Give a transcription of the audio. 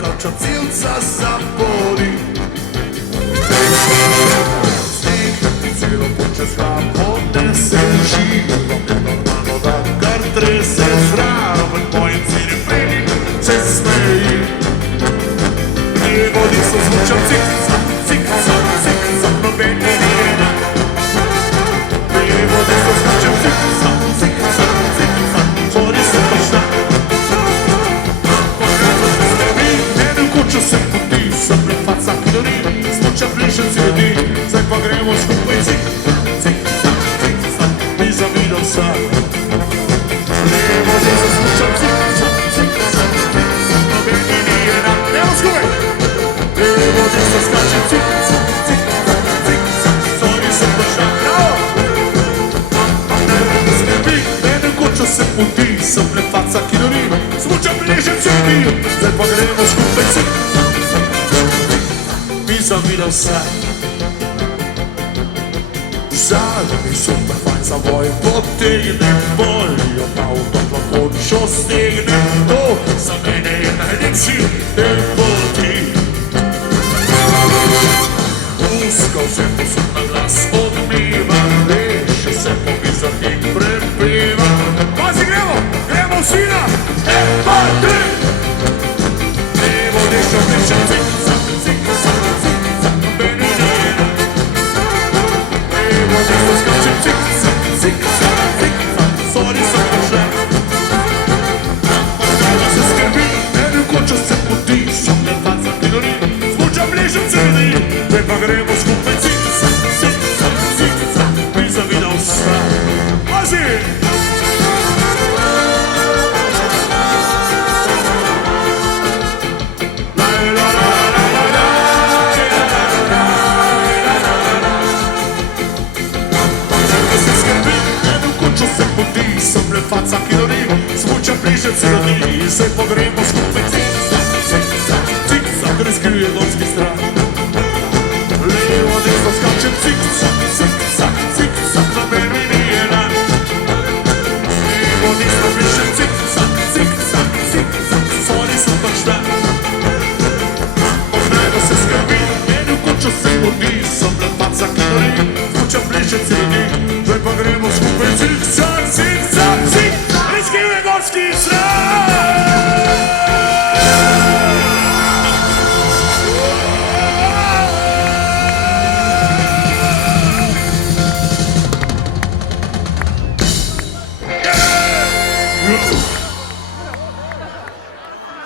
kača cilca zapori. Sneg ti celo počez glavo nese uživam, nenormalno da kar trese zraven, mojim ciljem predi se smeji. Ne vodi so zvučam cik-cak, cik-cak, cik-cak, nobeni ni enak. Ne vodi so zvučam cik-cak, cik-cak, cik-cak, vodi se pašta. Kuću se puti, sam ne faca kilori, smuča bliže cijedi, zdaj pa gremo skupaj cik, cik, cak, cik, cak, mi zavidam sad. Levo desno smučam cik, cak, cik, cak, cik, cak, nobeni ni enak. Evo skupaj! Levo desno skačem cik, cak, cik, cak, cik, cak, zori se pašta. Bravo! Ne skrbi, mene kuću se puti, sam ne faca kilori, smuča bliže cijedi, zdaj pa gremo skupaj cik. Zavidam se. Žal mi super fajn zavoj potegnem, volijo pa v toplo končo stegnem. To za mene je najlepši del poti. Uska vse posud na glas odmeva, reši se po mizah in prepeva. Pazi, gremo vsi na Epa 3. Levo, desno, bližje, cik, cak, cik, cak, cik. Gremo skupaj cik-cak, cik-cak, cik-cak, mi zavidam se. Pazi! Se skrbi, eno kuću se poti, sam ne faca kilori, smuča bliže celoni, se pogremo skupaj cik-cak, cik-cak, cik-cak, razkrije gorski strah. Levo, desno skačem cik-cak, cik-cak, cik-cak, za meni ni enak. Levo, desno pišem cik-cak, cik-cak, cik-cak, zori se pašta. Ognajno se skrbi, eno kuću se poti, sam ne faca kilori, smuča bliže celoni, zdaj pa gremo skupaj cik-cak, cik-cak, cik-cak, razkrije gorski strah. Yeah!